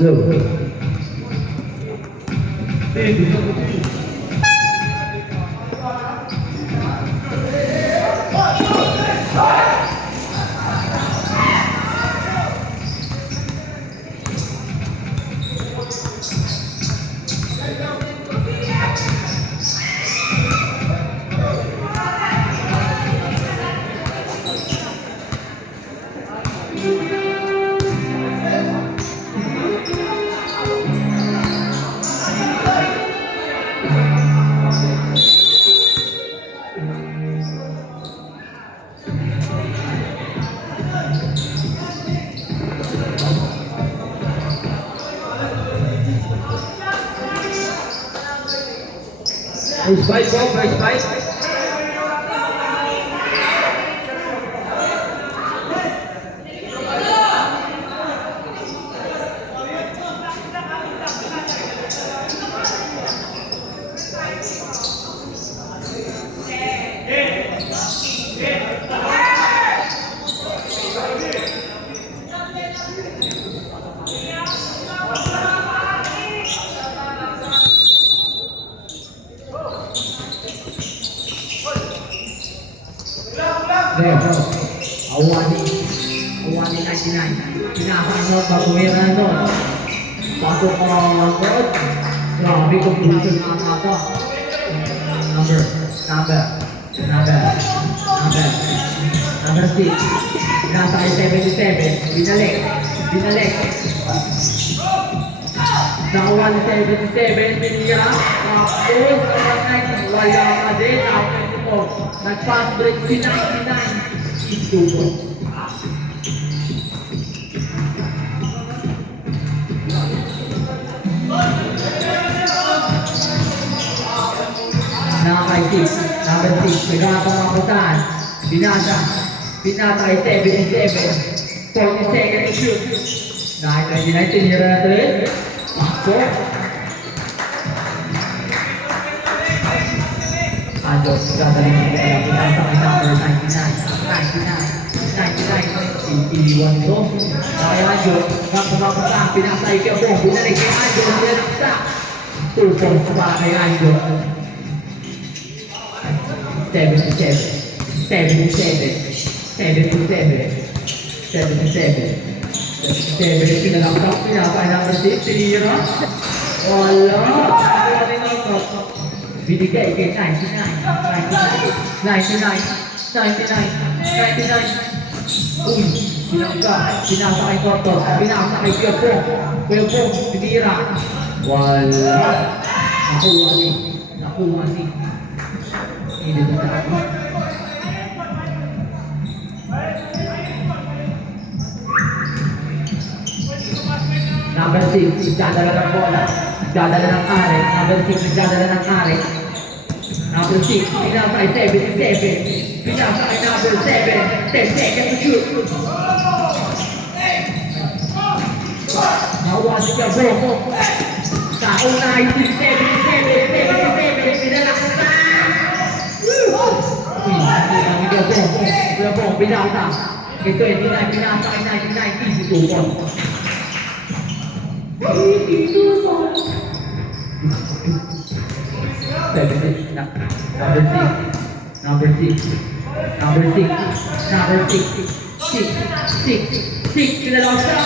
Blue. First fight, first fight. Awani 99. Pinapanood babuera doon. Pasok ko doon. Grabe kung bulso na ako. Number 6. Nasa 77. Binalik. Nakuha ni 77. Binira. Tapos, wala ka din. Nag-pass break si 99. Nakakay 6, number 6, nagkakapangakutan, binata kay 77, 40 seconds to shoot. Nakakay 99, tinira na 3, Pakso. Andos, gagaling mo kaya binata kay number 99, iniwan ito. Kaya Andos, nagkakapangakutan, binata kay Kiabong, binalik kay Andos, binalaksa. 2 points pa kay Andos. 77, pinalaksak, pinapay number 6, tinira. Wala. Binigay kay 99. Uy, pinasa kay Corto, pinasa kay Kiabong, tinira. Wala. Nakuha ni. Ini betul. Number 6, dadala ng bola. Dadala ng are. Number 6, dadala ng are. Number 6, pinasa kay 77. Pinasa kay number 7. 10 seconds to shoot. Nakuha si Kiabong. Sa una ay 77. Pinalaksa. Kiabong, binasa. Kay 29, binasa kay 99, easy 2 points. Easy 2 points. Number 6, pinalaksa.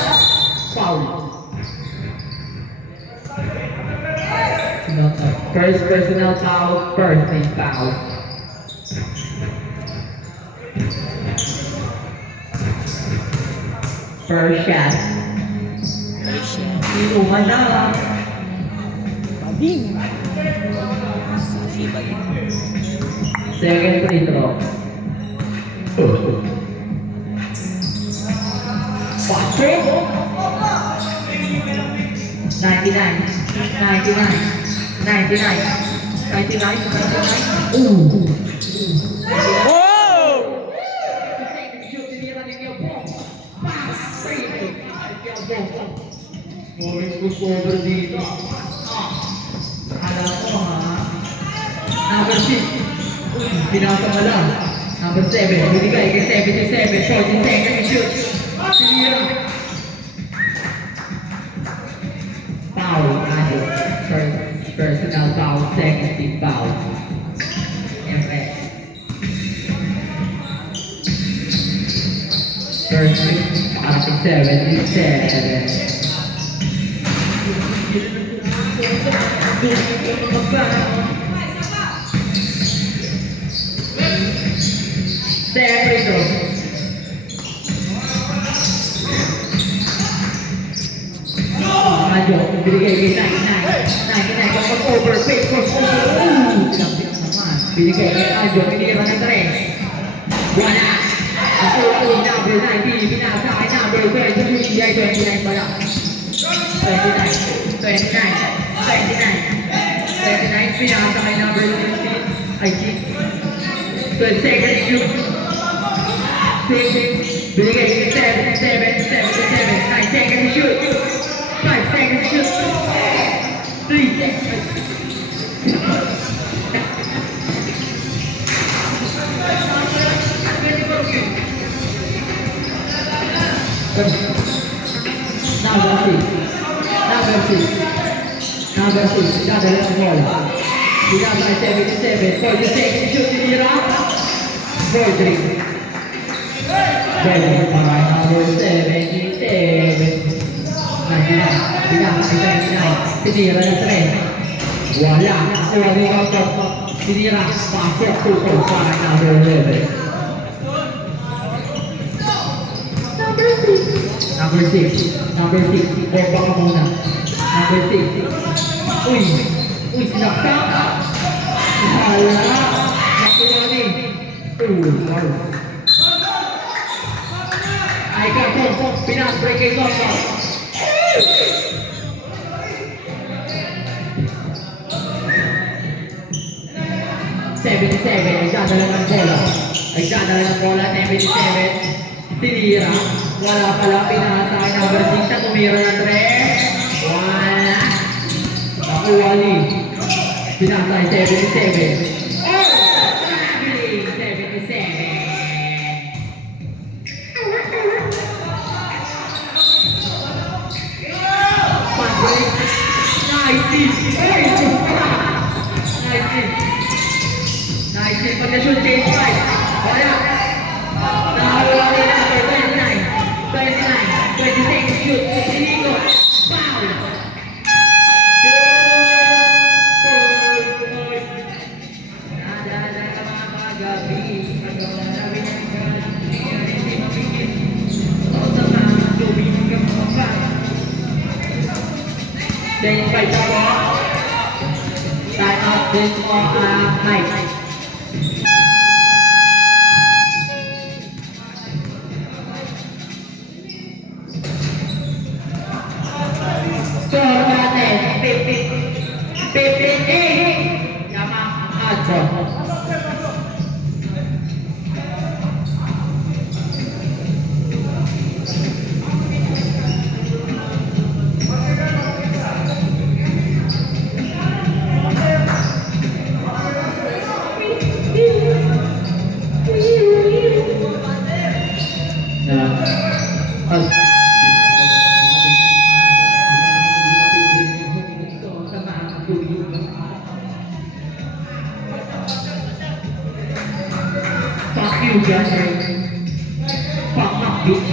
Foul. First personal foul, first team foul. First shot. Inuman na. Second free throw. Pasok. 99. Ooh. Over dito. Alam ko ha. Number 6. Pinasa mo lang. Number 7. Binigay kay 77. 40 seconds shoot. Sinira. foul, second team foul. Siyempre. First pick, parating 77. Siyempre ito. Radyo, binigay kay 99. Kapag overpay, binigay kay Radyo, binigay ng 3. Wala. Ako po, number 9, binasa kay number 22, bigay 29 pala. 29, binasa kay number 16, I think. 12 seconds shoot. 6, binigay kay 77, 9 seconds shoot. 5 seconds shoot. 3 seconds. Number 6, dadala ng bola. Binasa kay 77, 40 seconds shoot, tinira. 4-3. Bell para number 77. Binasa kay 79, tinira ng 3. Wala, nakuha rin ang top. Tinira, pasok, tutok para number 11. Number 6, bomba ka muna. Number 6. Uy, sinaksak. Hala, nakuha rin. Wow. Ay ka po, pinasbreak kay Toto. 77, nagdadala ng bola. 77, tinira. Wala pala, pinasa kay number 6 na tumira ng 3. Wala. Nakuha ni. Pinasa kay 77. Oh! Sabi! 77. Pass-break. Nice team. Nice team. Nice team. Pag-shoot, change 5. Wala. Nakuha ni number 26, shoot, illegal, foul. Nadala ka mga kagabi, pagkawa namin ang hindi mapigil. O sa mga tubi hanggang mga pa. 10-5 ako. Time out din mo, Mike. Score natin, 58. Yama, Adso. Fuck you, Jasper. Fuck up, bitch.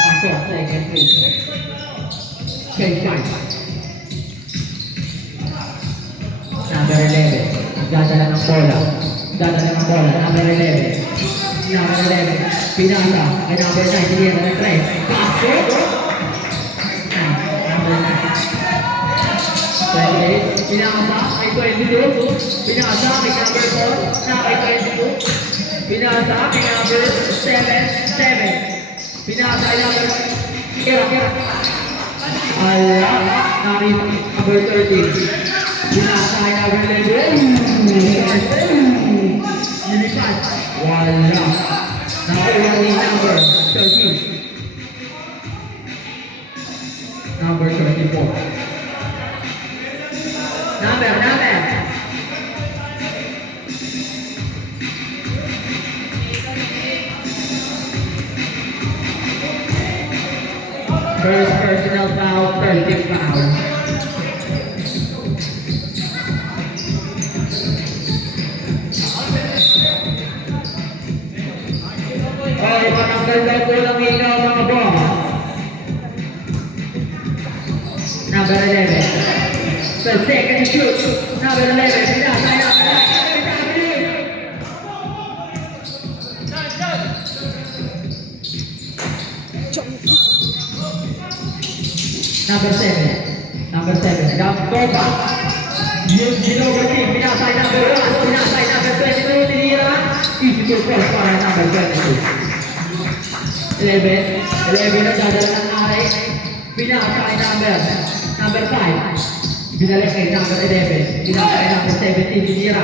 Pasok, second place. Change time. Number 11. Dadala ng bola. Number 11. Pinasa. Ay number 9. Tinira ng 3. Pasok. Number 9. 28. Pinasa. Ay 22. Pinasa. Kay number 4. Na kay 22. Pinasa. Kay number 7. Pinasa. Ay number 1. Kira. Ala. Number 13. Pinasa kay number 11. Nilipat. Wala. Nakuha ni number 13. Number 34. Number. First personal foul, 30 foul. Ay, matanggal daw po lang ikaw mga boss. Number 11. The second shoot. Number 11. Pinasaya. Number 7. Number 7. Go back. Yung Ginover team. Pinasay number 1. Pinasay number 22. Tinira. Easy to cross para number 22. 11 ang dadala ng aray. Pinasay number 5. Binalik kay number 11. Pinasay number 17. Tinira.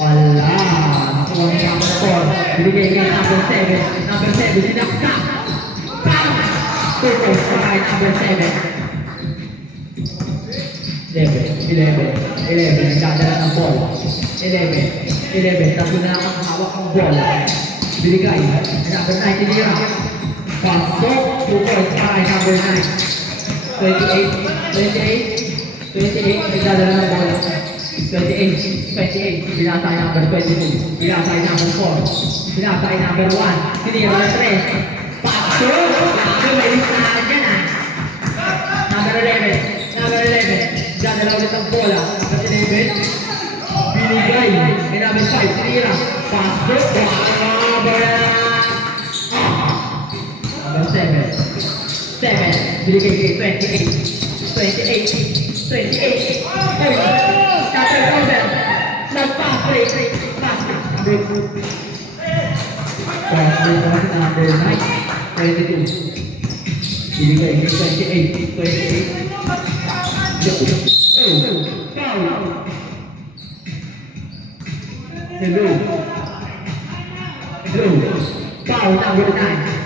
Wala. Nakuha ni number 4. Binigay kay number 7. Number 7 sinaksak. Bam! 2 points para kay number 7. 11 ang dadala ng ball. 11 tapos na ang hawak ng ball. Binigay. Number 9 tinira. Pasok. 2 points para kay number 9. 28 nagdadala ng bola. 28 pinasay number 22. Pinasay number 4. Pinasay number 1. Tinira ng 3. Pasok. May listahan dyan ah. Number 11 nagdadala ulit ng bola. Number 11 binigay. Number 5 tinira. Pasok. Number 7 binigay kay 28 Captain Robert nag-pass break pass number 9 22 binigay kay 28 Hello foul number 9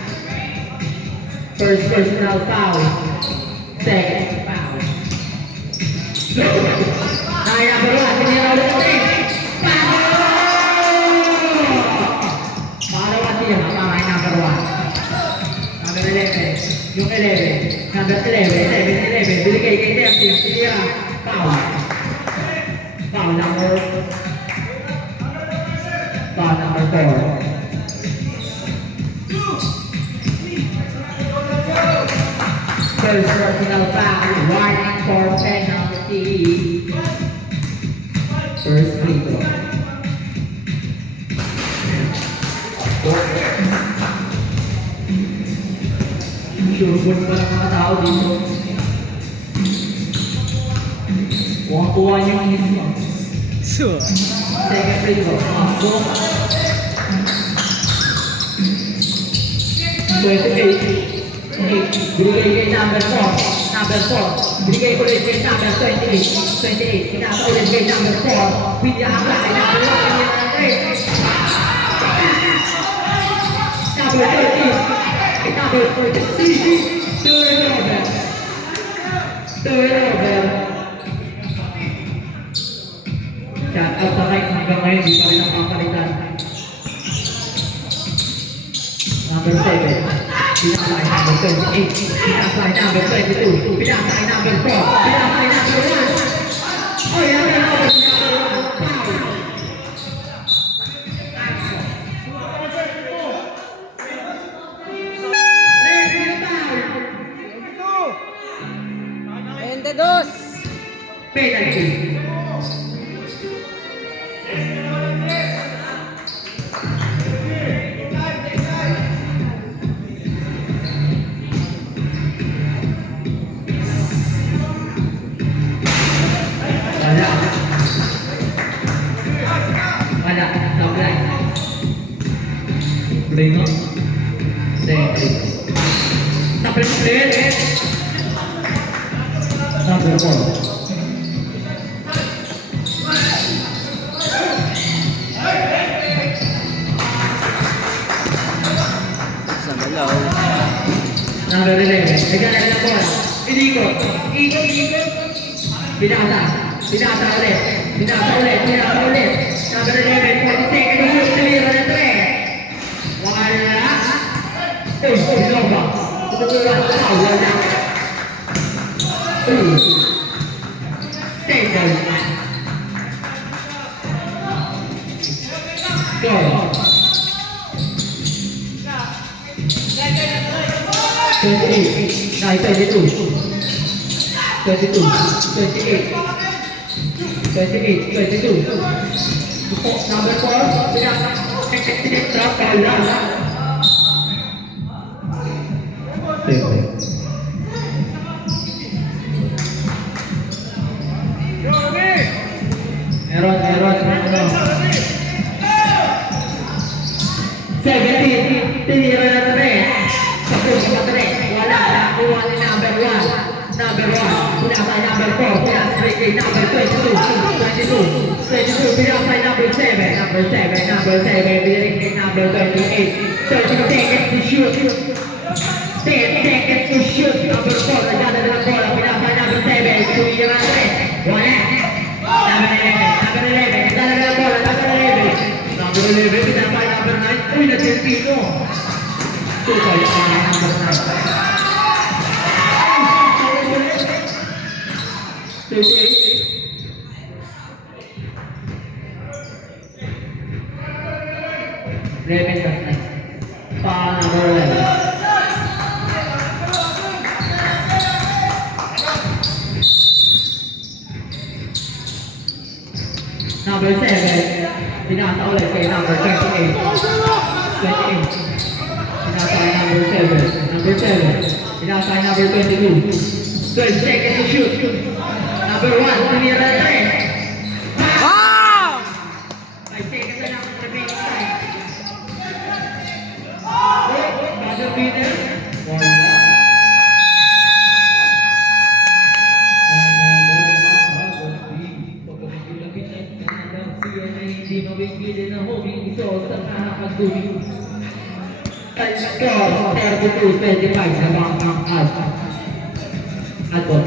first personal foul second foul ay number 1 tinira ulit ulit foul pangalawa team tama ay number 1 number 11 yung 11 number 11 binigay kay 13 tinira foul number 4 first personal foul, warning for penalty. First free throw. Sure pa ng mga tao dito. Kuha niyo ang mismo. Sure. Second free throw. Go. 28. Binigay kay number 4. Binigay ko ulit kay number 28. Pinasa ulit kay number 4. Pinaka kay number 1. Number 13. Number 14. Turnover. Shout out sa right hanggang ngayon. Di pa rin ang papalitan. Number 7. Pinasay number 28, pinasay number 22, pinasay number 4, pinasay number 1. Oh, yan ang number 22. Penalty. Wala, supply. Bring up. Supply player. Number 4. Sa malaw. Number 11. Nagdala ng bola. Inikot. Ikot. Binasa ulit. Number 11, 40 seconds to shoot. Tumira na 3. Wala. Loba. Wala. Second. Go. 28. 22. Number 4. Drop. Meron. 17. Tinira na 3. Tapos sa 3. Wala. Nakuha ni number 1. Pinasay number 4. Pinasay kay number 22. Pinasay number 7. Pinasay kay number 38. 30 seconds to shoot. 10 seconds to shoot. Number 4. Nagdala na ng bola. Pinasay number 7. Tumira na 3. Wala. Number 11. Nagdala na ng bola. Number 11. Pinasay number 9. Uy, nag-tino. Tukay ang number 9. 38. Rebel kas na. Number 11. Number 7. Pinasa ulit kay number 28. Pinasa kay number 7. Pinasa kay number 22. 12 seconds to shoot. Number 1, tumira na 3. Wow! 5 seconds na lang ang remaining time. Buzzer beater. Wala. Hindi mabigilin ang hobby ito sa nakakaguli. Score 32-25 sa Bangkang Adbot.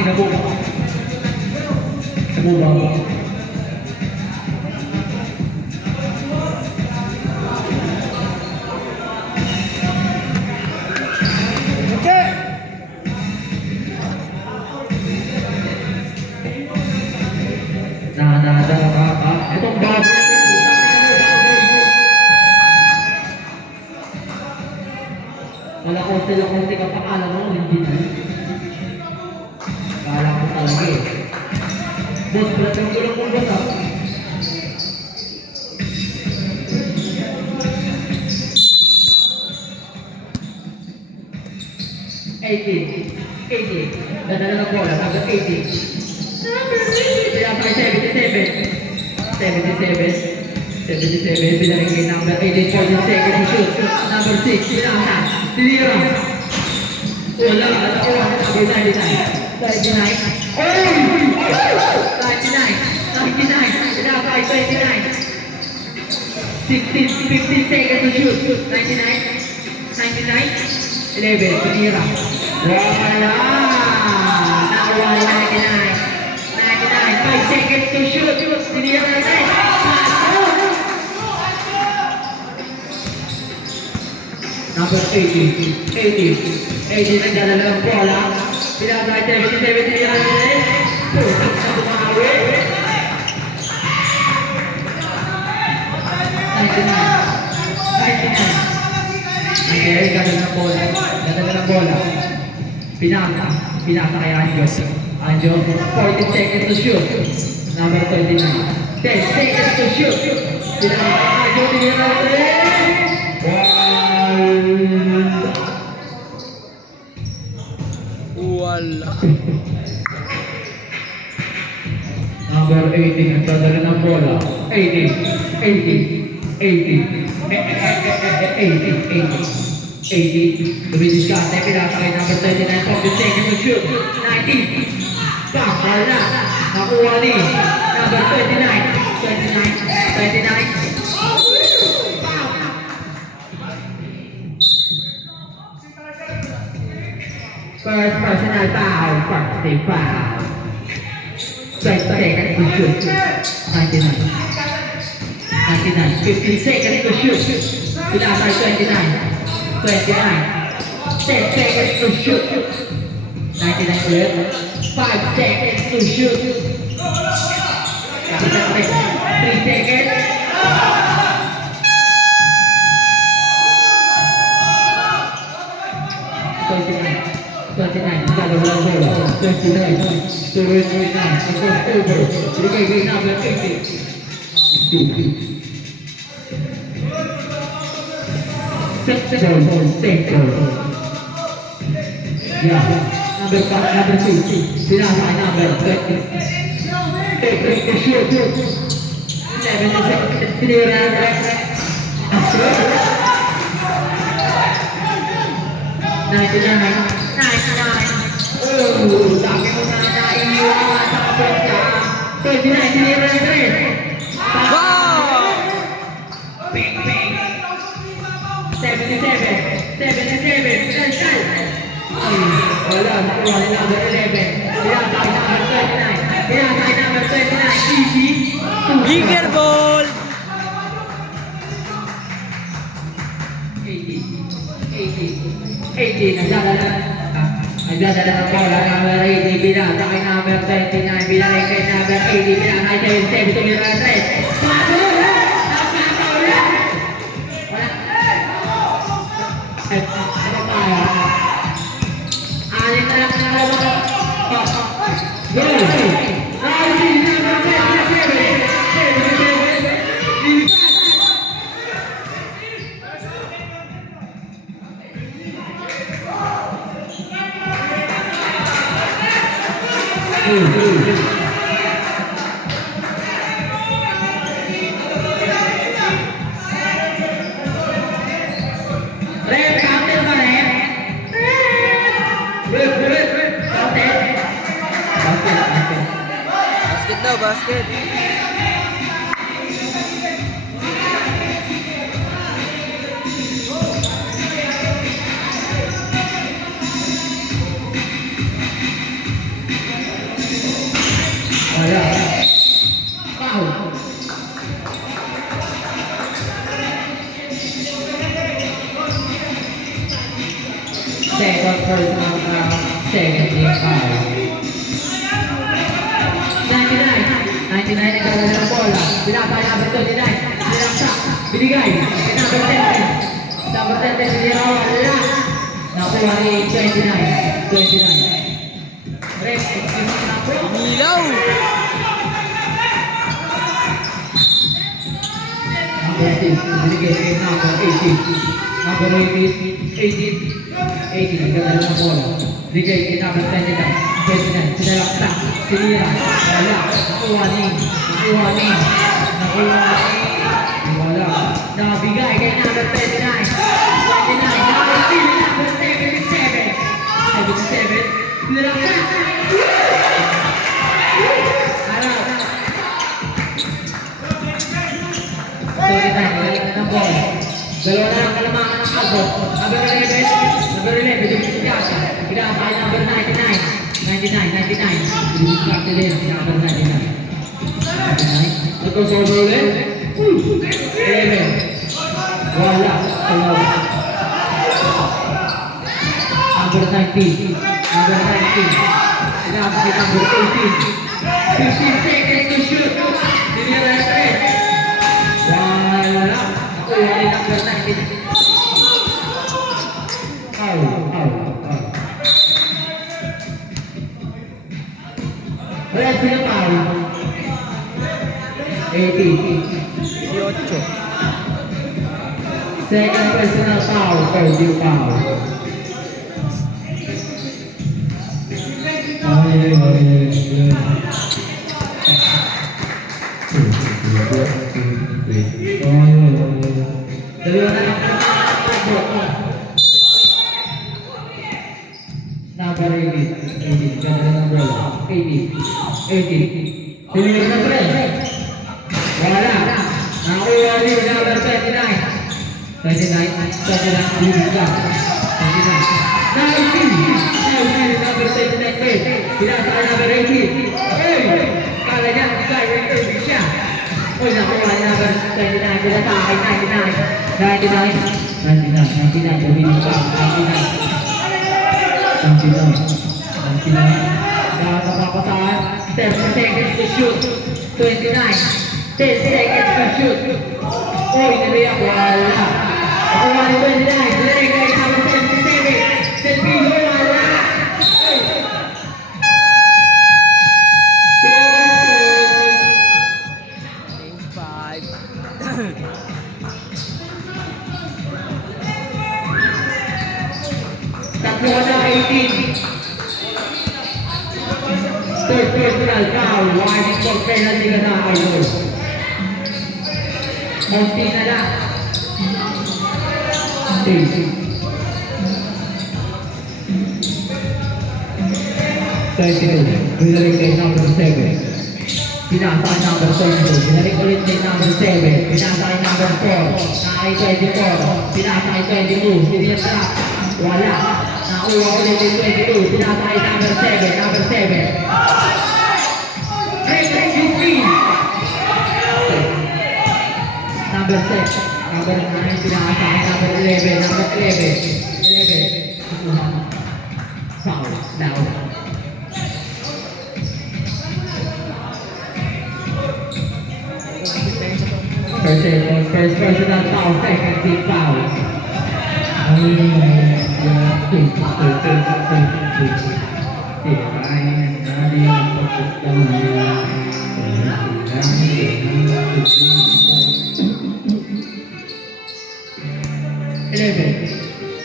Nabuba. Itong baboy na wala konti ka pakala mo, hindi na. Kala ko talaga eh. Boss, pala yung gulang mong boss ah. Dadala ng bola, number 18. Kaya pa 77, binaring kay number 18, 40 seconds to shoot. Number 6, pinasa, tinira. Wala, number 99. 99, pinasa kay 29. 15 seconds to shoot. 99, 11, tinira. Wala! Nawala 99. 5 seconds to shoot. Tinira na tayo. Number 80. 80 nagdala ng bola. Pinasa kay 77. Tinira na tayo. Putak na bumawi. 99. Nagdala ng bola. Pinasa kay Anjo, 40 seconds to shoot. Number 39. 10 seconds to shoot. Pinasa kay Anjo, tinira na Wala. Number 18, ang dadala ng bola. 80. Lumidiskarte, pinasa kay number 39, 40 seconds to shoot. 19. Wala. Nakuha ni number 29. 29. First personal foul. First team foul. 20 seconds to shoot. 99. 50 seconds to shoot. Pinasay 29. 10 seconds to shoot. 99 ulit. 5 seconds to shoot. 3 seconds. Kada bola bola. 29. Turun 29. Across over. Bigay number 80. Sector. Yeah. Number 5, number 2. Pinasay number 30. Take the shoot. 7 seconds. Clear and right. 99. Dami mo na naiiwan sa kapatya. 29, clear and right. Wow! Bing. 77. Pinasay. Wala. Nakuha ni number 11. Pinasay number 29. Easy. Bigger ball! 80. Nagdadala ng bola. Number 80. Pinasay number 29. Binalik kay number 80. Pinasay 7 to mirror 3. Basket daw, basket. Wala. Foul. Second personal foul. Second team foul. 99 ang gawin ng bola. Pinasay number 29. Pinaksak. Binigay. Kay number 10. Number 10 sinira. Wala. Nakuha ni 29. Ref. Nilaw! Number 6. Binigay kay number 18. Number 18. Ang gawin ng bola. Binigay kay number 29. Sinalaksak. Sinira. Wala. Nakuha ni. Wala. Nabigay kay number 29. Number 77. Sinalaksak. Araw. 39. Ng bola. Dalawa na ang kalamangan ng abot. Number 11. Pinasay number 99. 99. Distract din. Number 99. Nag-crossover ulit. 11. Wala. Number 19. Pinasay number 18. 15 seconds to shoot. Sinira 3. Wala. Nakuha ni number 19. Wala sila foul. 80. 18. Second personal foul. Third team foul. Dalawa na lang. Number 18. Ganda ng bola. 18. Sinigil na pre. Wala. Nakuha rin number 29. 29. Bibig lang. 29. 19. Number 79 pre. Pinasa ka number 18. Hey! Kala niya, direct siya. Uy, nakuha rin number 29. Pinasa akin 99. 99. Bumili pa. 99. Nakakapapasaan. 30 seconds to shoot. 29. 10 seconds to shoot. Uy, nabiyak. Wala. Nakuha rin 29. Direct kay number 77. Servizo, wala. Game 5. Tatlo na 18. Third personal foul. Warning for penalty ka na, Idol. Konti na lang. 32. Binalik kay number 7. Pinasa kay number 22. Binalik ulit kay number 7. Pinasa kay number 4. Nakay 24. Pinasa kay 22. Pinasa. Wala. Nakuha ulit kay 22. Pinasa kay number 7. Number 7. Number 6. Number 9. Pinasa kay number 11. Number 11. 11. Foul. Now. First personal foul, second team foul.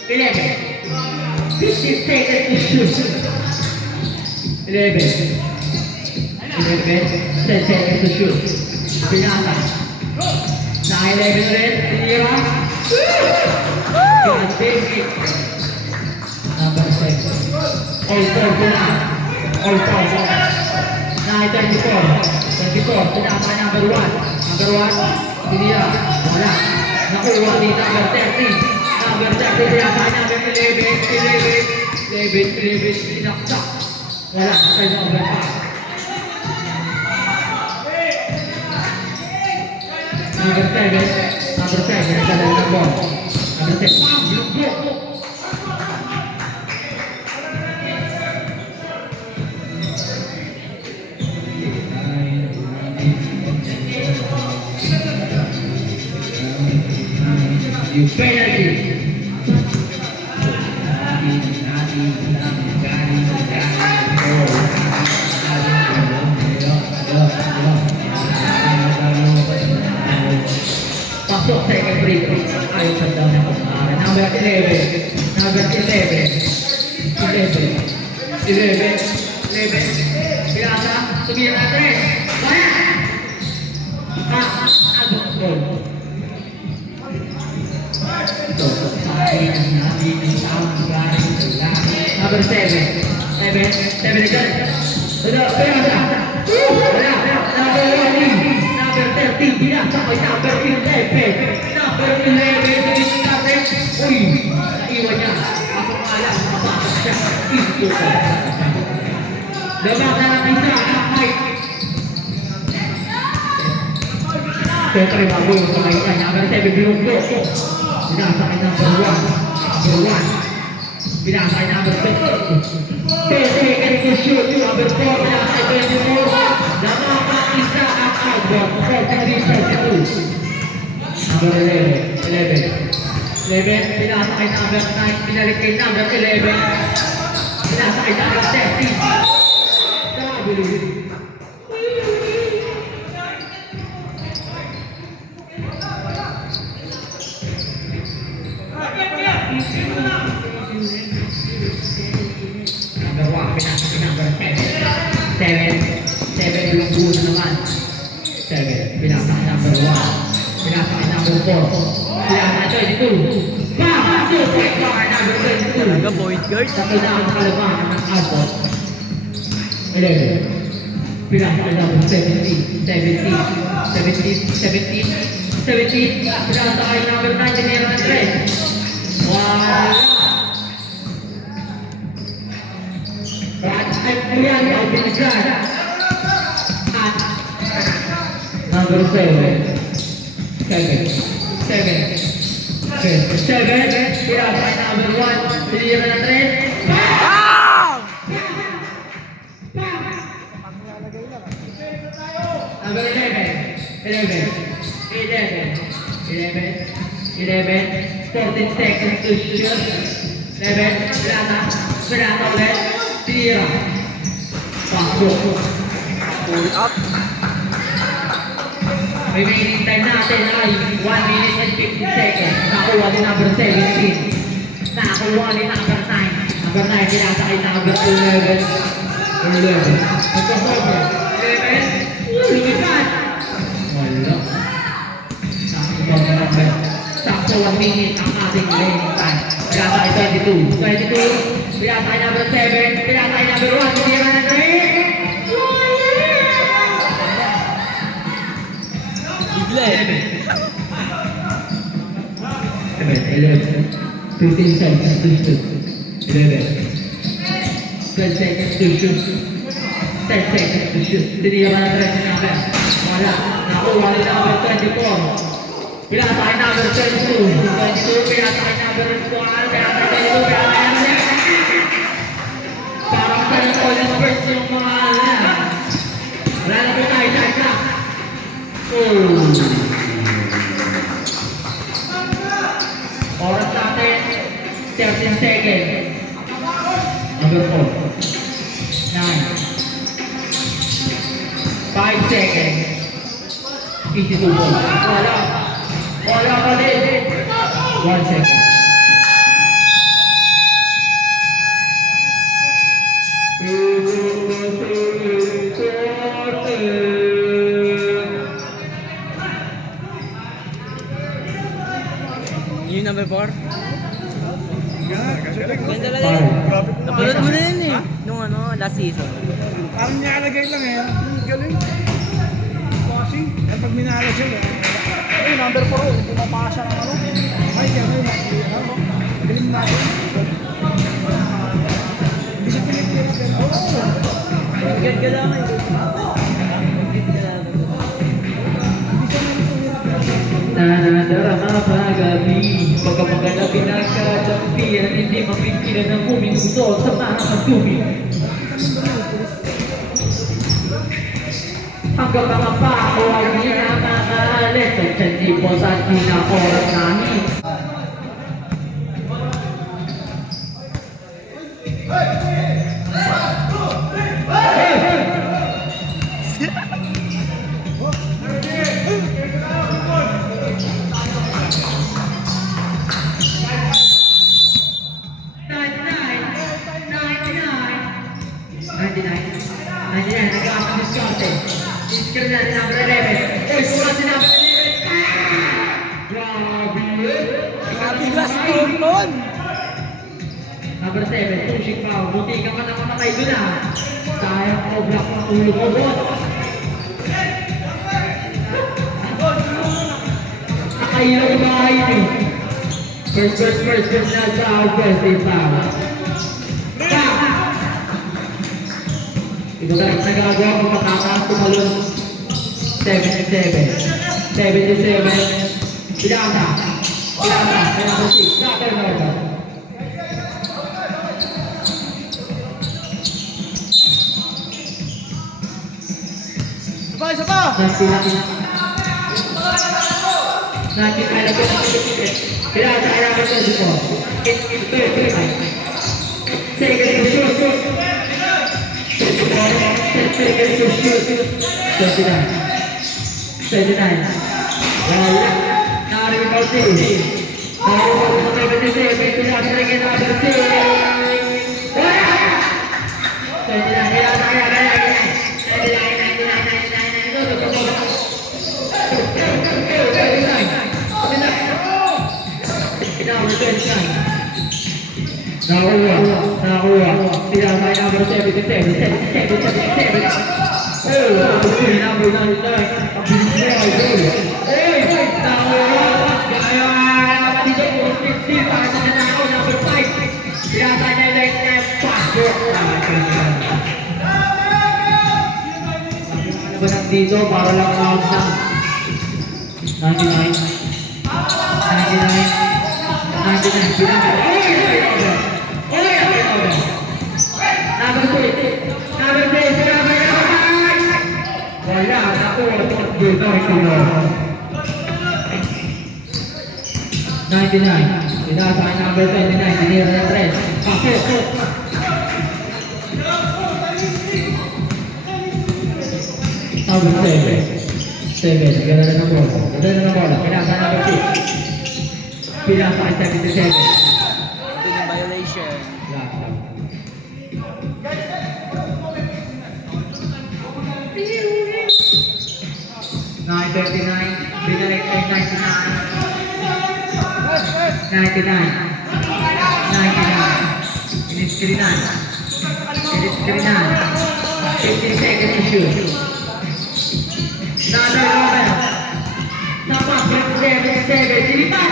Eleven. 15 seconds to shoot. 11. 10 seconds to shoot. Pinasa. Sa 11 rin, tinira. God damn it. Number 6. All 4 pula. All 4 pula. 24. Pinasa number 1. Number 1, tinira. Wala. Nakuha din number 30. Number 30, pinasa number 11. 11. Pinaksak. Wala. Sa number 5. Number 7, nagdala ng ball. Number 6, bilog. You penalty. Pasok second free throw. Ayaw sa daw na kumaara. Number 11. Pinasa. Tumira na 3. Kaya! Agos goal. Ito. Number 7 again. Pinasa. Number 13, binasa kay number 11. Number 11, binigyan natin. Uy, naiwan niya. Ako nga lang, makapasok siya. Ito ka. Labak na ng isa, nakay. Siyempre, bago yung kamay. Number 7, binuglo. Binasa kay number 1. Binasa kay number 2. 10 seconds to shoot. Number 4, binasa kay 24. Labak isa ang outbound. 43-32. Number 11. Pinasa kay number 9. Pinalik kay number 11. Pinasa kay number 13. Number 1. Pinasa kay number 10. 7 yung buo naman. 7. Pinasa kay number 1. Pinasa kay number 4. Pinasa kay 22. Pasok kay number 22. Talaga, point guard. Sa kailangan kalabangan ng output. 11. Pinasakay number 17. 17. Pinasakay number 19. Meron ng 3. Wala. At po yan, Alvinisan. At number 7. 7. Pinasakay number 1. Tinira ng 3. Ah! Number 11. 14 seconds to shoot. 11. Pinata ulit. Tira. Pasok. Pull up. Remaining time natin ay 1 minute and 50 seconds. Nakuha din number 17. Nakuha din number 9. Number 9, pinasakay number 11. 11. Nagkasober. 11. Lumipat. Wala. Sakto 1 minute ang ating remaining time. Pinasakay 22. Pinasakay number 7. Pinasakay number 1. Tinira ng 3. Bigla eh. 11. 15 seconds to shoot. 11. 12 seconds to shoot. 10 seconds to shoot. Tinira ng 13 number. Wala. Nakuha rin number 24. Pinasakay number 22. 22. Pinasakay number 1. Pinasakay 22. Pinasakay number 1. Parang sa all the first yung mga wala na po tayo. Time clock. Oras natin, 13 seconds. Number 4. 9. 5 seconds. Easy to ball. Wala pa din. 1 second. Yung number 4? Ganda lang Five. yun. Napanood mo na yun eh. Nung last season. Parang nilalagay lang eh. Galing. Bossing. At pag minala siya, ay, number 4, hindi mapasa ng ano. Ay, kaya ngayon, galing natin. Hindi siya pinipira, pero Ganda lang eh. Nanadarama pagabi, pagkapagana pinagkadampiran, hindi mapipilan ng huminguso sa mga tubig. Hanggang mga pako ay minamaalis at hindi po sa pinakoras namin. Iskrin natin number 11. Uy, sulat si number 11. Grabe. Matigas turnon! Number 7, pushing foul. Buti ka man ang mamatay doon ah. Sayang ko, block ng ulo ko, boss. Nakailang sa bahay niyo. First na foul, first foul. Ito ka rin nagagawa kung matataas tumalon. 77. Pinasa. Number 6. Number 9. Isa pa! Pinasa ka number 24. Second to shoot. 29. Wala. Narinig mo si. Narinig mo 77. Pinasa rin ka number 6. Wala! 29. Pinasa ka number 29. Nakuha. Pinasa ka number number 77. Oh, number 99. Ang bilis niya, idol. Nakuha. Kaya dito po, still para sa nanakaw, number 5. Pinasa niya like left pass. Ano ba nandito? Para lang round na. 99. 99. Number 6. Wala, nakuha ito. Dito, ito. 99. Pinasa kay number 29. Tinira na 3. Pasok. Number 7. Ganda na ng bola. Pinasa number 6. Pinasa kay 77. Ito yung violation. Nine 39, binalik kay 99. 99. Iniskrinan. 15 seconds to shoot. Number 11. Number 77. Dilipan.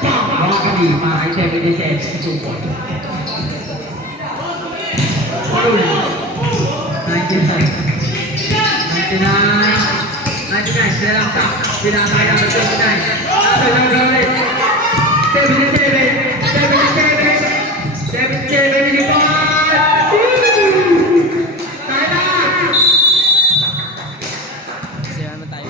Baka kali para kay 77. 2 points. 99, Serasa, pinakay number 29. Number 77, Dilipan. Tala! Kasi naman tayo.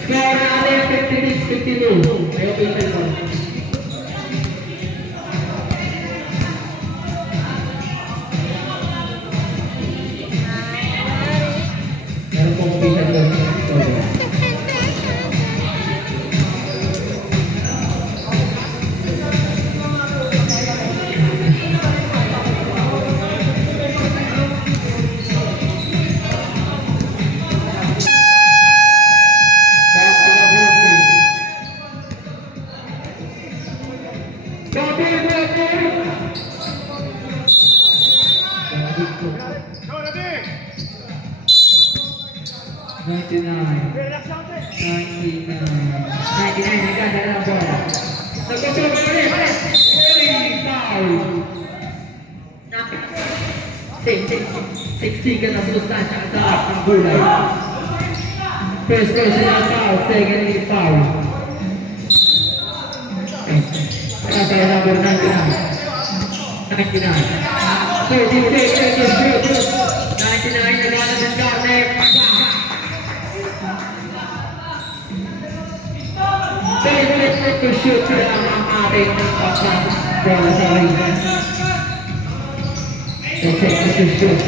Score natin 56-52. May official po. Meron pong official po. Siksikan na sustansya sa ang gulay. First personal foul, second is foul. Kaya number 99. 13 seconds is shoot. 99 nagana ng Garnet. To shoot lang ang ating bola sa ring. To shoot.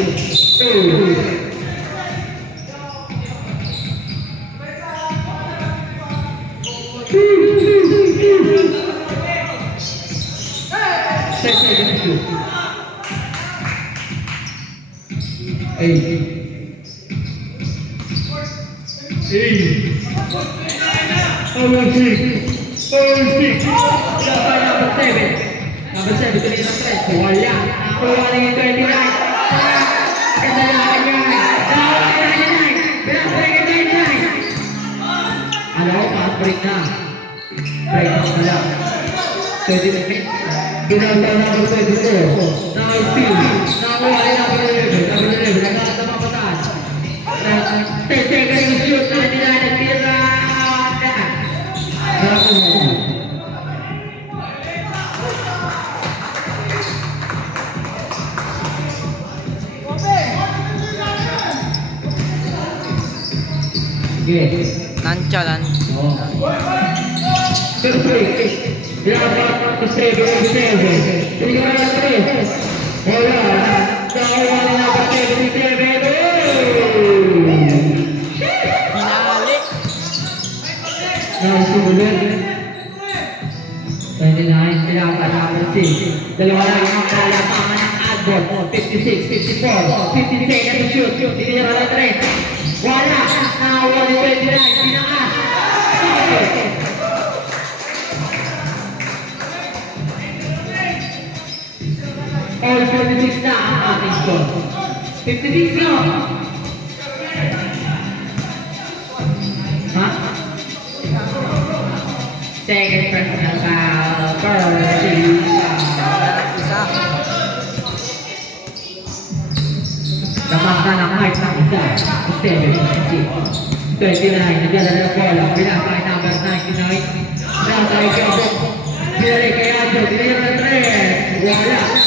Number 7, tuloy ng 3. Wala. Nakuha na yung 29. Ganda na kanya. Nakuha na yung 99. Pinapalik yung 99. Alam ko, pass break na. Break na lang. 20 minutes. Ginagawa na number 22. Now it's still. Nakuha na yung number 11. Number 11. Nagkakat na mga pataan. 10 seconds to shoot. 99 at tira. Nakuha. Nanchalan. Perfect. Dapat ke-77. Tinggal na 3. Wala. Nakuha na number 77. Binali. Nasusunod. 29. Pinasa number 6. Dalawa lang yung kalapangan ng Adbot. 56, 54, 15 seconds to shoot. Tinira na 3. Wala! Nakuha ni 29, pinakas! Score 46 na ang ating score. 56 no? Ha? Second personal foul. First Isa. Napaka ng height ng isa. 7, 29. Nagdala na bola. Pinasakay number 99. Pinasakay kay Abok. Pinalik kay Adjo. Pinalik na 3. Wala.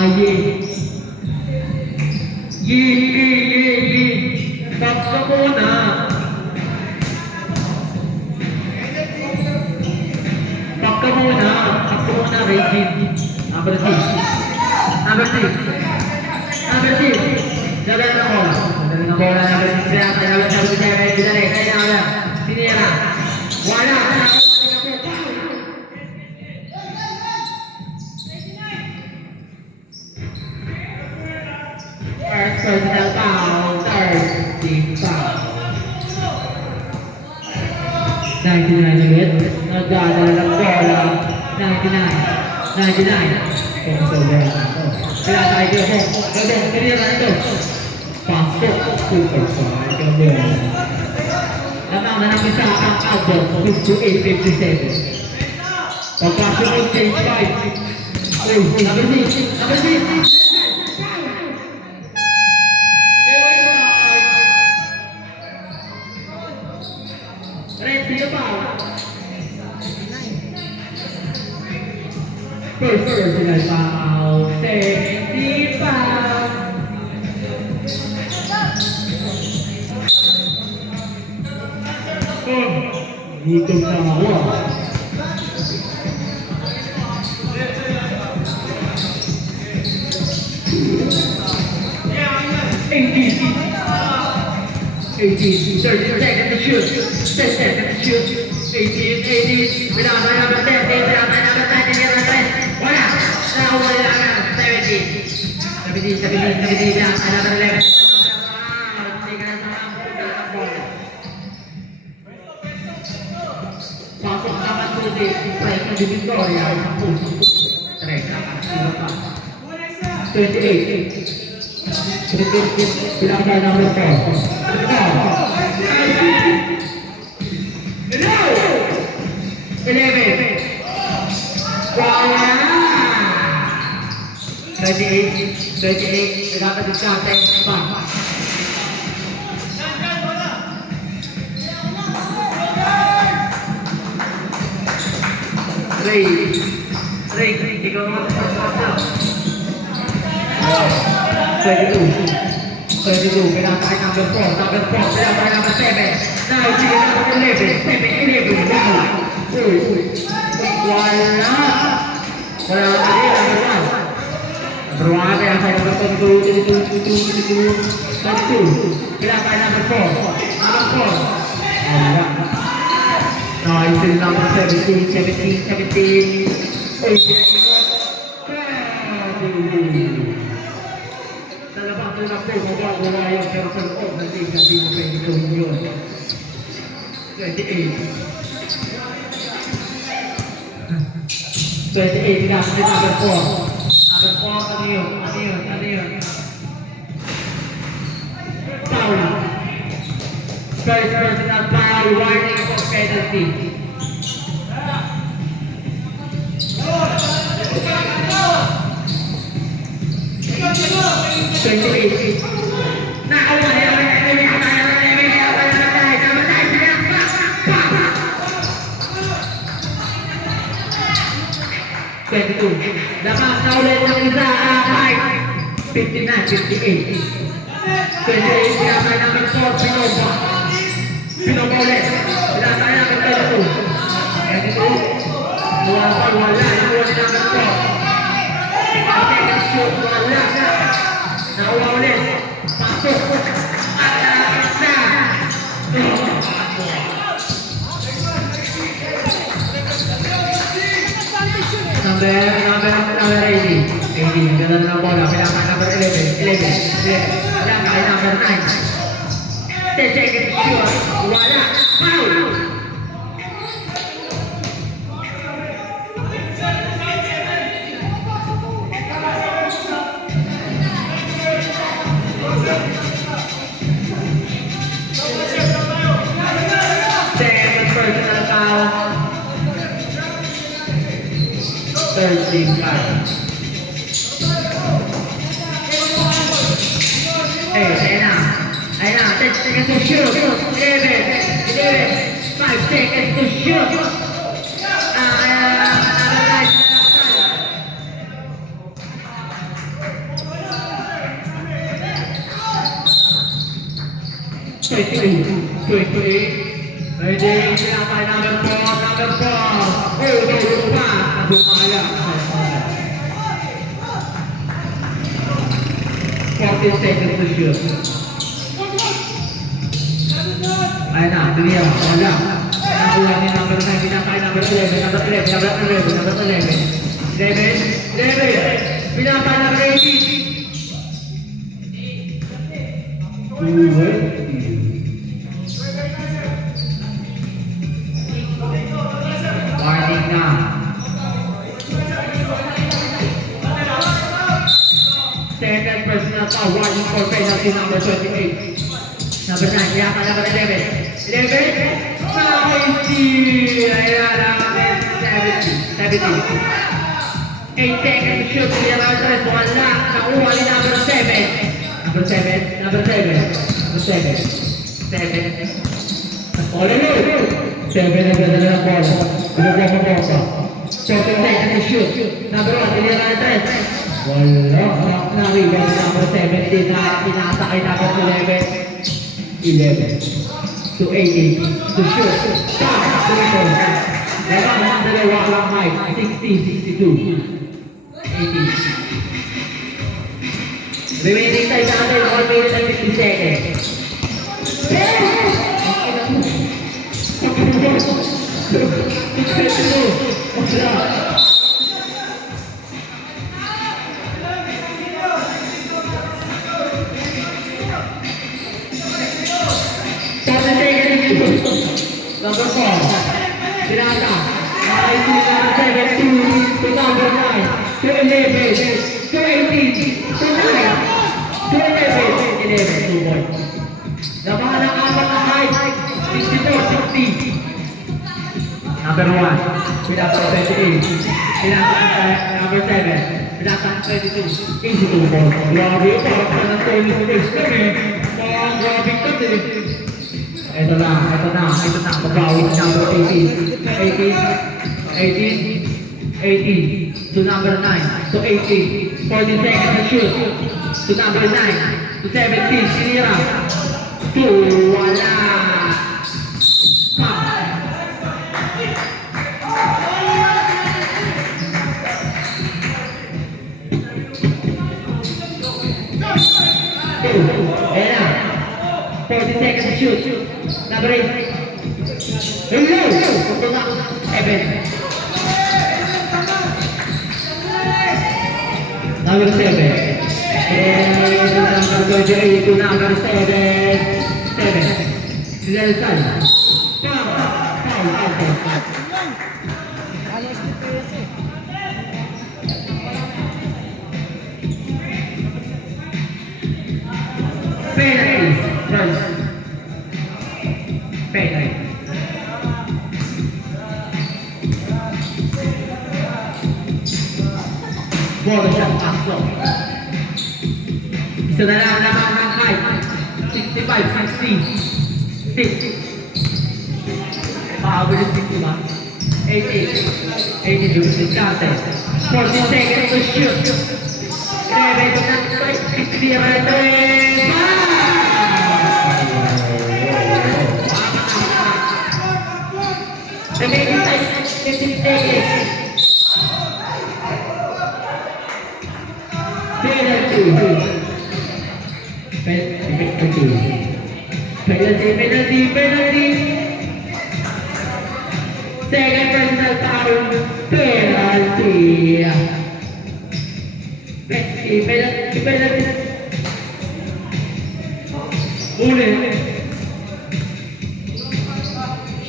Aye. Ye. Stop ka muna. Stop ka muna, Regine. Number 6. Number 6. Dala na bola. Number 6. Number 7. Dala. Kaya na. Sinira. Wala. First personal foul, 30 foul. 99 ulit. Nagdadala ng bola. 99. Crossover. Pinasakay ko po. Gabong, tinira ito. Pasok. Super foul. Gabong. Lamang na ng isa ang Abok. 58-57. Pagkasunod, stage 5. Number 6. First personal foul, 70 foul. Gutom na ako. Eighteen, 30 seconds to shoot. 10 seconds to shoot. 18. Pinakabay number 10. Pinakabay number 10. Wala. Nakawala lang. 17. 17. Pinakabay number 11. Pasok naman sulit. Strike ng Victoria. 28. Pinakabay number 4. 11. Wala! 38. Pinakabay sa 10. 3. Ikaw naman sa first. 22. Pinakabay number 4. Pinakabay number 7. Now, number 11. 11. Wow! Wala ka rin, number 1. Number 1, kaya sa number 22. Pinakabay number 4. Wala. Now, still number 17. 18. Sa labang ko na po, magwawala yung pero sa loob na liga, di mo pwede gawin yun. 28. 28, pinakabay number 4. Number 4, ano yun? Foul. First personal foul, warning for penalty. 28. Dapat na ulit ng isa ay 59, 58. 28, pinakabay number 4, Pinoba ulit. Pinakabay number 32. 22. Wala. Nakuha ni number 4. Second shoot, wala. Nakuha ulit. Pasok. At isa. Number 80. Ganda na bola. Pinakabay number 11. Pinakabay number 9. 10 seconds to shoot. Wala. Foul! Second personal foul. Third team foul. Ayun na. 10 seconds to shoot. 11, 5 seconds to shoot. Ready, sinapay number 4. Oh, no, pass. Bumaya. 14 seconds to shoot. Ayun na, dunia. Wala. Nakuha ni number 9, pinapay number 11. Pinapay number 18. Warning na. Second personal foul, warning for penalty number 28. Number 9, pinapay number 11. 50! Ayan na, 70. 8 seconds to shoot, clear number 3. Wala. Nakuha ni number 7. Number 7. All in all. 7 na ganda na ng bola. Binagyan mo bosa. 30 seconds to shoot. Number 1, clear number 3. Wala. Narigan ni number 17 na pinasakay number 11 to 18 to shoot. Stop. Level ang dalawa lang height. 60, 62. 18. Remaining time natin, 1 minute and 50 seconds. Number 4, Pirata. Number 7 to number 9 to 11 to 18 to 9. 11, 2 points. Nabahan ang apat na height, 64, 60. Number 1, pinatang 28. Pinatang number 7, pinatang 22. 82 points. Grabe, parang sa Antonio sa base kami. Parang grabe ka din. Ito na. Mabawi sa number 18. 18 to number 9 to 18. 40 seconds to shoot. To number 9 to 17. Sinira. 2. Wala. Ayan na. 40 seconds to shoot. Number 8. Hello! Punto na. 7. Number 7. And number 28 to number 7. Sila sana. Penalty. First. Penalty. Ball shot pass. Isa na lang naman ng height. 65, 60. 6. Power is 60 ba? 80. 80 to diskarte. 40 seconds to shoot. 11 to 60. Remaining time 15 seconds. Penalty. Second personal foul. Penalty. Penalty. Ulit.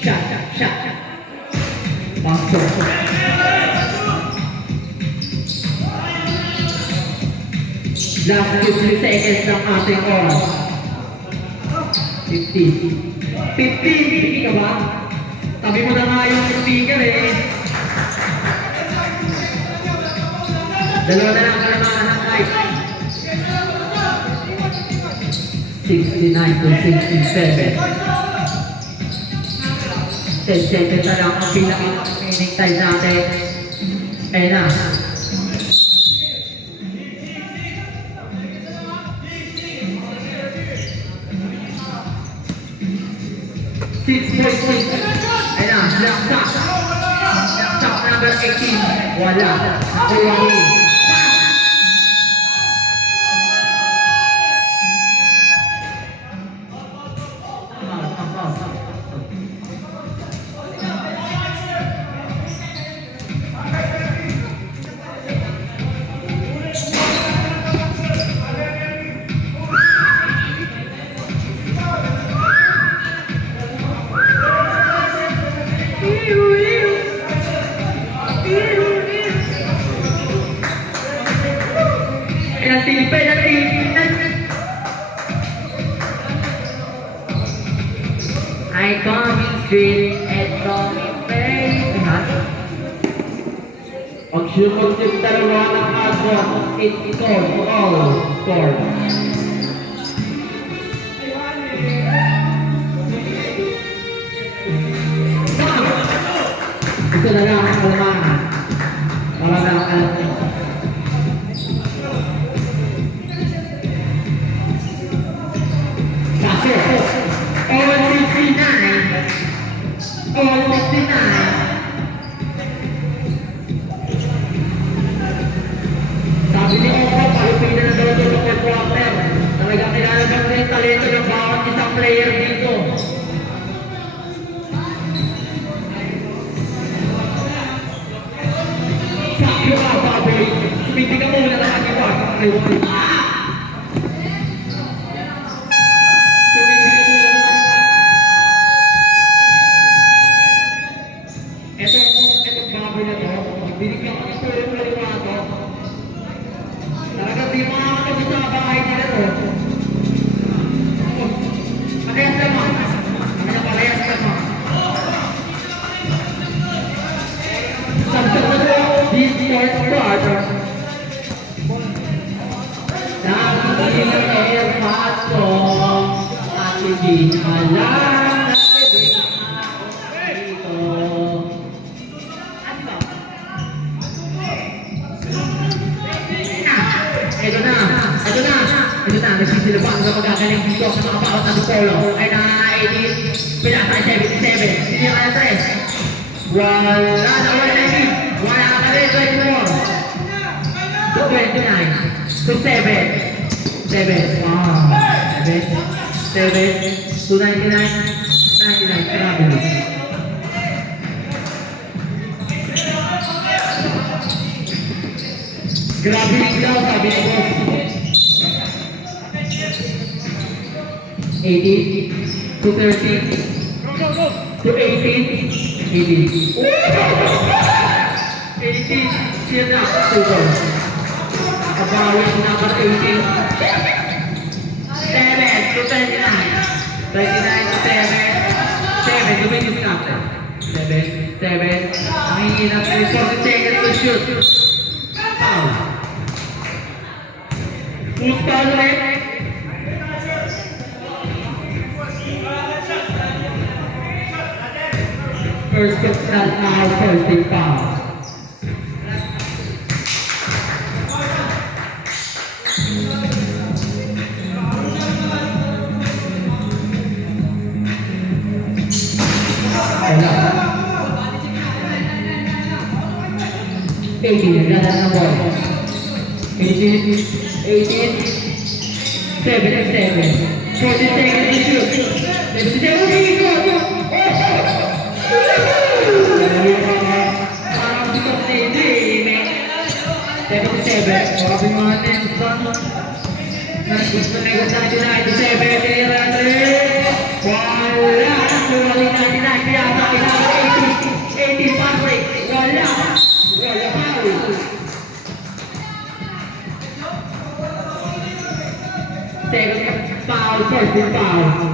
Shot. Pasok. Last 15 seconds ng ating oras. 15. 15, hindi ka ba? Tabi mo na nga yung speaker eh. Dalawa na lang kalamangan ng light. 69 to 67. 10 seconds na lang ang pinaka-remaining time natin. Ayun na. Ayun na, Black number 18. Wala. Nakuha ni. Penalty. I coming straight and coming back. Pag sumot yung dalawa ng aso, it's score. Gusto na lang ang kalamangan. Wala na ang kalamangan. Sabi ni Opo, palipina na daw ito sa fourth quarter. Talagang nilalabas na yung talento ng bawat isang player dito. Sakyo ka, baboy. Sumiti ka muna na aking batang liwan. Binigyan ko ng tulong na liwato. Talagang di makakatabi sa bahay nila to. Parehas naman. Parehas naman. Samsung na to, this third quarter. Dahil ay pato at hindi alam na pwede ako dito. Ito na, nagsisilabang na magagaling dito sa mga bawat na polo. Ay na, 18, pinasa ay 77, hindi ka na 3. Wala na, wala ka rin, 24. To 29, to 7. 7, wow, 7, to 99, 99, grabe. Grabe yung daw, sabi ni boss. 18 to 13 to 18. 18. 18. Siya na. Super. Nakabawin number 18. 7 to 29. 29 to 7. 7. Gawin yung snap. 7. Ang hingi na 40 seconds to shoot. Foul. Who's foul ulit? First team foul. Nagdadaan ng ball. 18, 77, 40 seconds to shoot. 77, parang si Top Nene, 77, sabi mga Nelson. Gusto na yung 97, wala, 99, kaya Offensive foul.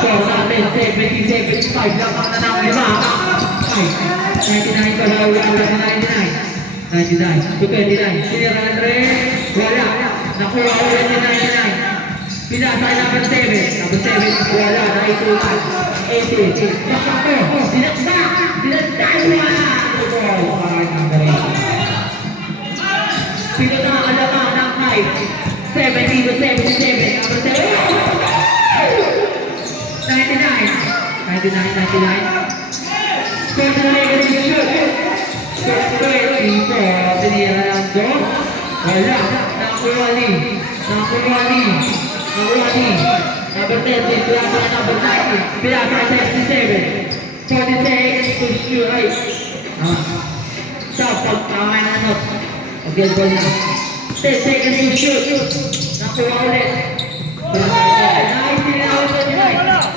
Score natin, 70-75 lang ang nanang 5. 99 pa daw, wala na 99. 99 to 29. Sinira ng Red, wala. Nakuha ulit ni 99. Pinasa ay number 7. Number 7, wala. Naikutan. 80. Dinagda! Dinagda! Wala! Alright, number 8. Pinagkakalaman ng 5. 70 to 77. Number 7. 99. Score to the negative shoot. Score 24. Tinira ng Dos. Wala. Nakuha ni. Number 30. Pinasa na number 90. Pinasa na 77. 40 seconds to shoot. Ay. Stop. Pagkamay na not. Okay, ball na. 10 seconds to shoot. Nakuha ulit. Nice. Tinira ng 29.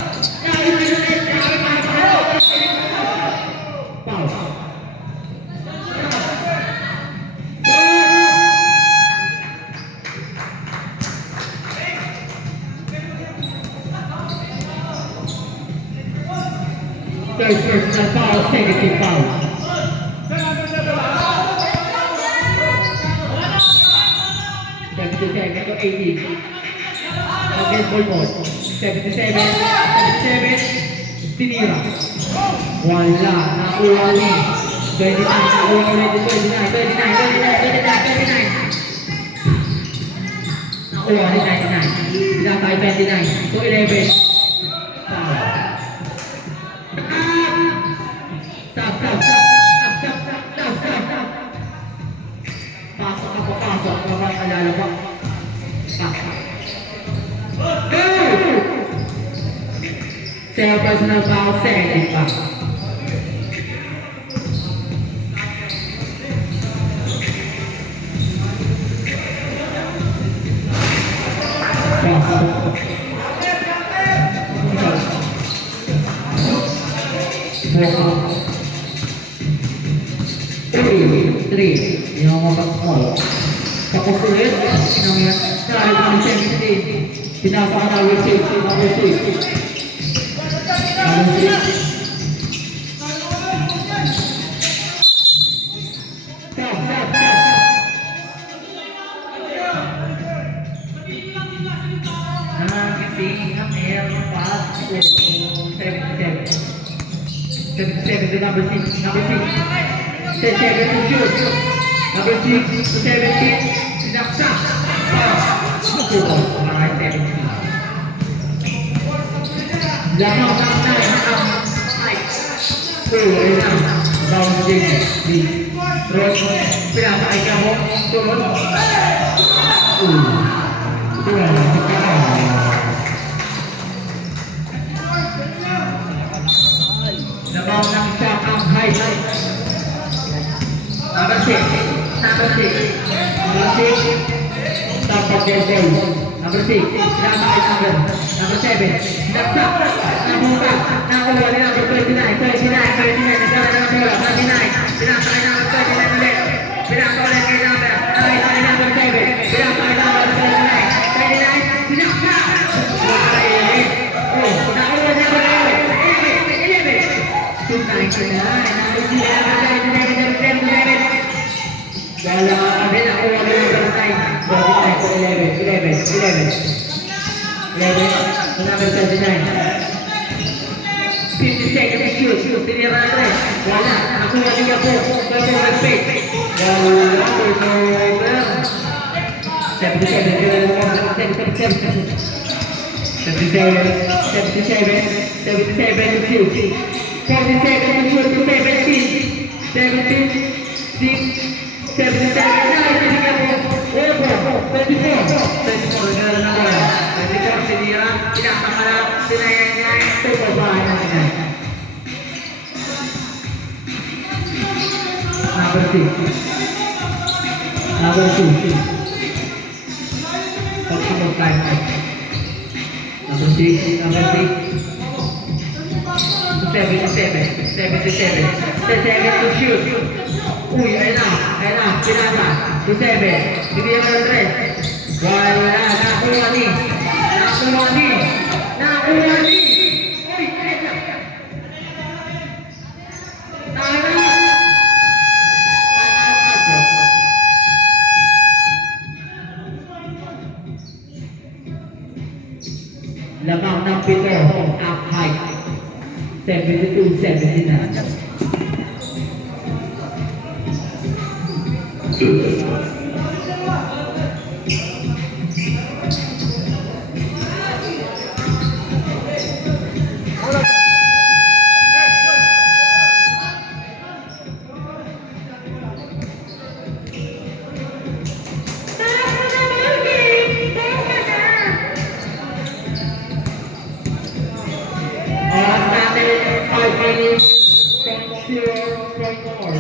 Third personal foul, second foul. Seven to 80. Against ball mode. 77. Tinira. Wala. Nakuha ulit. 29. Nakuha ulit. 29. Nakuha ulit 99. Pinakay 29. To 11. Stop. Pasok ka pa, pasok. Kapag alala pa. Go! Third personal foul, second foul. Three. Yung mga small. Tapos ulit. Yung yan. Dahil kami 17. Pinasa ka na with 6. Number 6. Number 6. 10 seconds to shoot. Number 6 to 17. Sinaksa. Alright, 17. Lamang ng 9. Ayun na. Bound game. Ross. Pinapakay ka mo. Tulog. Lamang ng shot ang high. Number 6. Top of their goal. Number 6. Pinapakay number. Number 7. Naksa. Nabuka. Nakuha ni number 29. Nagkala na ng bola. 29. Pinapakay number 29 ulit. Pinapakay kay number. Nakakay number 7. Pinapakay number 29. Pinaksa. Nakuha niya ba na 11. 299. Wala kami nakuha ng number 9. 11. Number 39. 50 seconds shoot. Tinira na rin. Wala. Nakuha niya po. Turnover fake. Wala. Turnover. 77. 77 shoot. 47 shoot to 17. 6. 77 na. Tinira po. 24. 24. Tinira na rin. 24. Tinira. 6. Number 2. Pagsunod time out. Number 6. Number 6. 77. 77. 10 seconds to shoot. Uy, ayun na. Pinasa. 27. Bibigyan ka ng 3. Wala. Nakuha ni. Uy, ayun na. Lamang ng pito, up height. 72-79. Oras natin, 5 minutes, 0.4.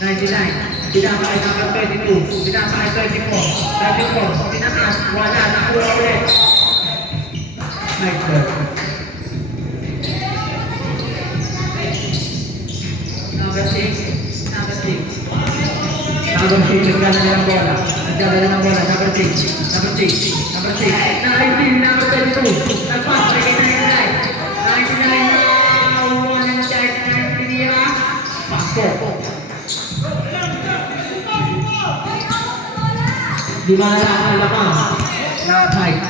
99. Pinaka ay number 22. Pinaka ay 34. 34. Pinakas. Wala. Nakuha ulit. Michael. Number 6. Number 6. Number 6. Nagdala na ng bola. Number 6. Number 6. Number 6. 19. Number 22. Nagpas. Bigay na yung light. 99 na. One and check. Tinira. Pasok. Dimana ang lamang. Right.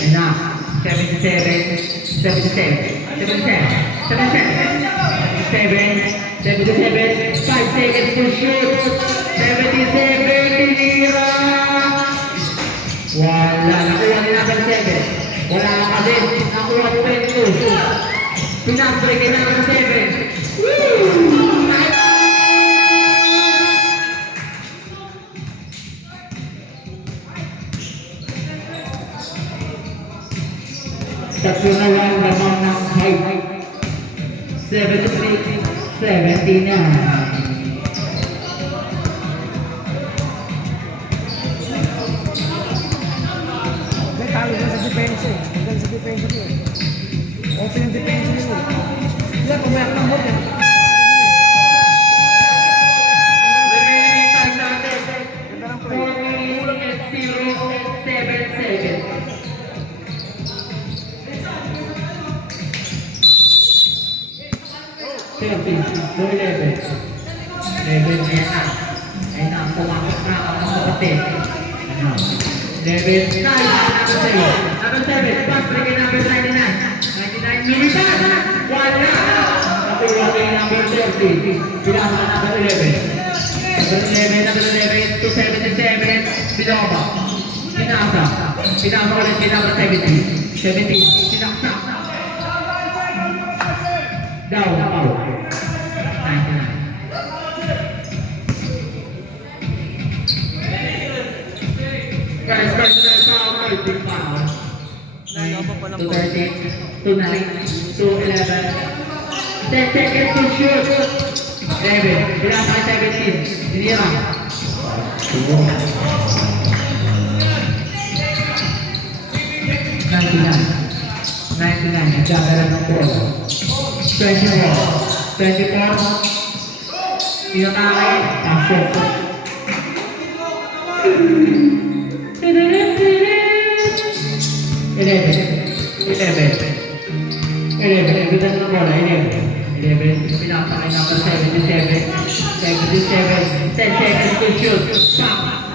And now, 77. 5 seconds to shoot. 77, tinira. Wala, nakuha ni number 7. Wala ka din, nakuha ni 22. Pinasbreak kay number 7. Woo! Tatlo na lang lamang ng height. 76, 79. May talo dyan sa depensa eh. Hanggang sa depensa niyo eh. Open yung depensa niyo eh. Yan, pumayak ng board eh. Remaining time natin, Ganda ng 4 play. minutes and 07 seconds. Selfie, no 11. 11, ayan na. Ayan na, pumakot na ang mga kapatid. 11, number 7, pass break kay number 99. 99, militar! Wala! Nakuha kay number 30. Pinasa ka number 11. Number 11 to 77, Binoba. Pinasa ulit kay number 70. 70, sinaksak. Down, out. 99. Guys, personal foul, 13 foul. 9 to 13, to 9, to 11. 10 seconds to shoot. 11, pinasa kay 17. Tinira. 99, nagdadala ng bola. 24, inatake, pasok. 11, nagdadala ng bola, 11, pinasa kay number 77, 10 seconds to shoot. Pop.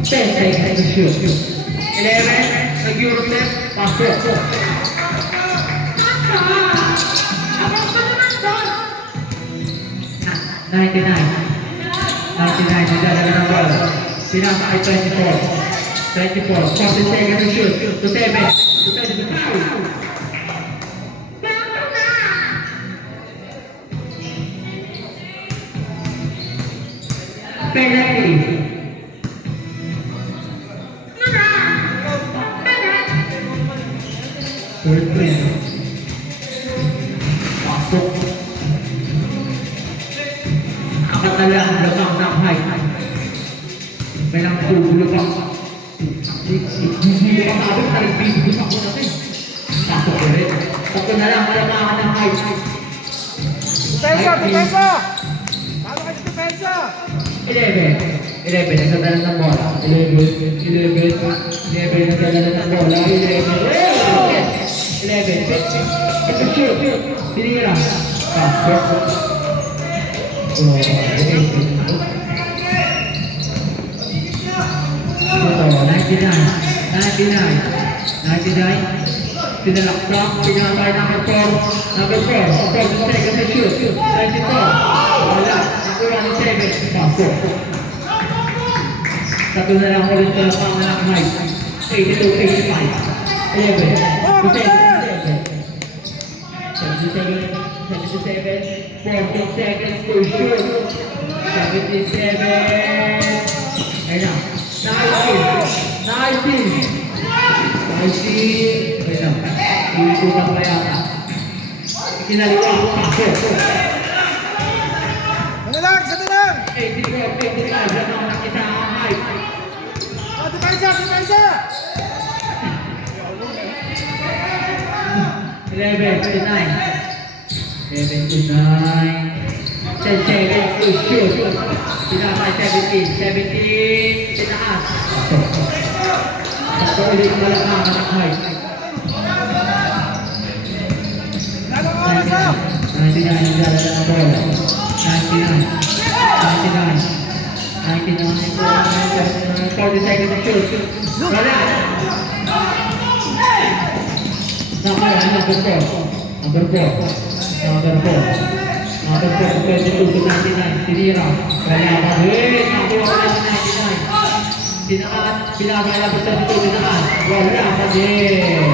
10 seconds to shoot. 11, nag-Euro step, pasok. 99, nagdadala ng bola. Pinasa kay 24, 40 seconds to shoot. To 7, to foul. Penalty. First play. Pasok. Nakatalang lamang ng height. May nang tulubang. Hindi pa sabi, talibig ako natin. Pasok ulit. Tapos na lang, malamangan ng height. Depensa! Depensa! Paano kayo sa depensa? 11, nagdadala ng bola. 11, nagdadala ng bola. 11, ito shoot. Tinira. Pasok. Oh, ito, 99. Pinalaksak, pinatay number 4. Number 4, second to shoot. 22. Wala, nakuha ni 7. Pasok. Tatlo na lang ulit sa panganak height. 82, 85. 11. 77. 14 seconds to shoot. 77. Ayun na. 19. Wait lang. Iikutan pa yata. Kinaliwa. Pasok. Sandali lang! 84, 55. Lamang ng isang height. Oh, depensa! Depensa! 11 to 9. 11 to 9. 10 seconds to shoot. Pinakay 17. 17. Tinaas. Pasok ulit malamang ng height. Lalong oras na! 99 ang dala ng bola. 99. 40 seconds to shoot. Wala. Nakuha, number 4. Number 4, 22 to 99. Tinira. Wala pa. Nakuha ka ng 99. Tinaas. Pinakaya pa 32. Tinaas. Wala pa din.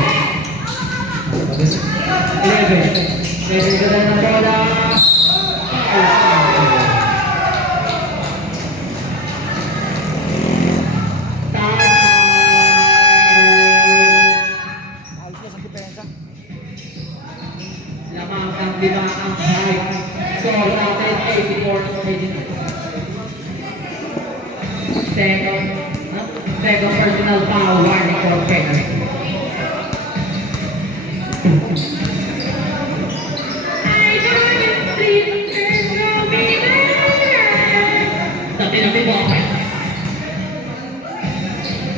11 ka na ng bola. Alis na sa depensa. Lamang ng 5 ang height. Score natin 84 to 89. Second personal foul, warning for penalty. Tabi mo.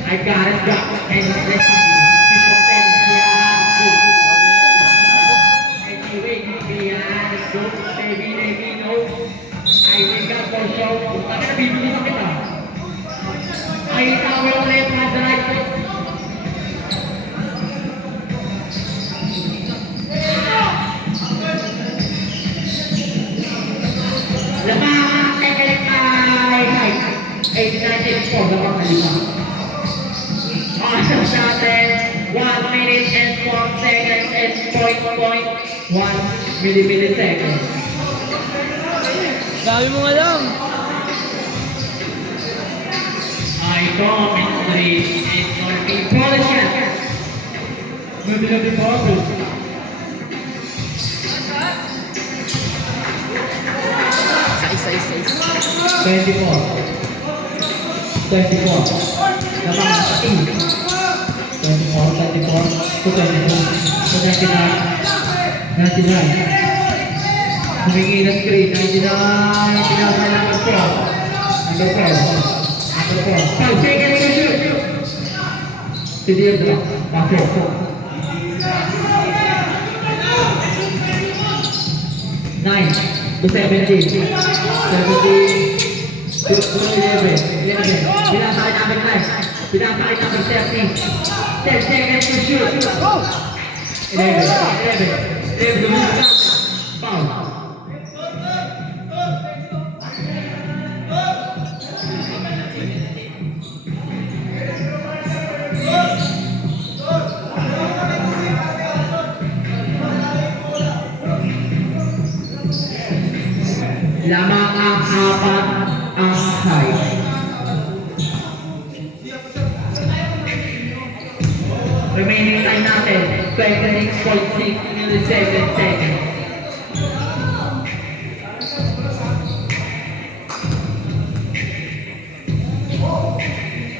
I got it, drop, and let's go. Ay, tawag ulit na drive. Lamang tekelek ay 89-84, lamang na 5. Asas natin, 1 minute and 4 seconds and 0.1 milliseconds. Sabi mo nga lang. I come in 3, it's gonna be Polish. Maybe a bit more. Sais. 24. Lamang sa team. 24 to 22. To 99. Humingi na screen. 99. Pinasa number 4. Number 5 seconds to shoot. Si Diego. Pasok. 9 to 17. 17 to 11. Pinasakay namin 9. Pinasakay namin 13. 10 seconds to shoot. 11 to move. Foul. Lamang ang 4 ang height.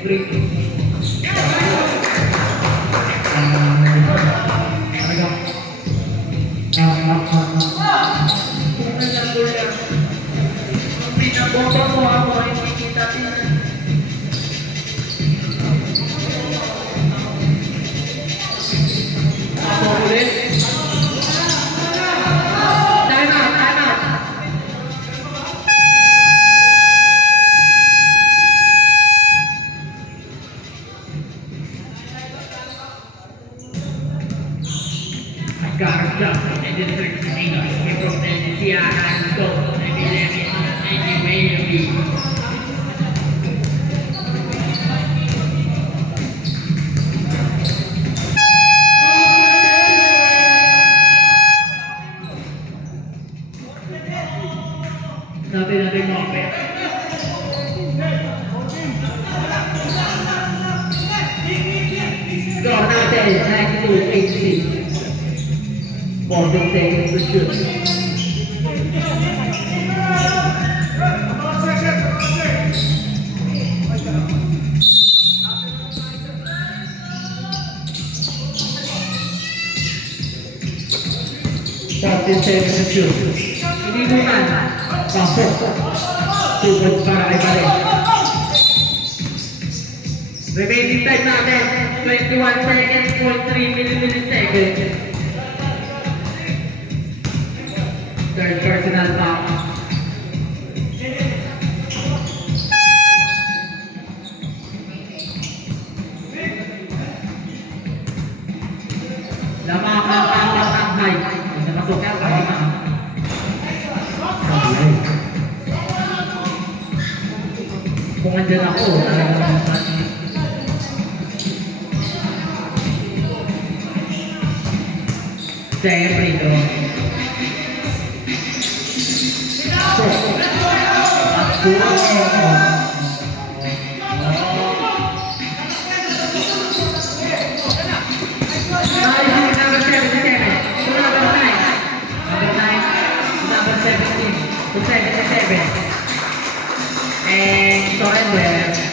free. Pinabomba mo ako, hindi kita tinan. Ako ulit. Time out, time out. Garza, and the third singer, from the and go, and the left, and the way to be. Sabi natin mo, score natin, 92-86. 14 seconds to shoot. Hindi bukan. Pasok. Tugod para kay Pare. Remaining time natin, 21 seconds, 0.3 milliseconds. Third personal foul. Namakakawat ang height. Napasok yan, kaya na. Kung andyan ako, talagang siyempre ito. And surrender.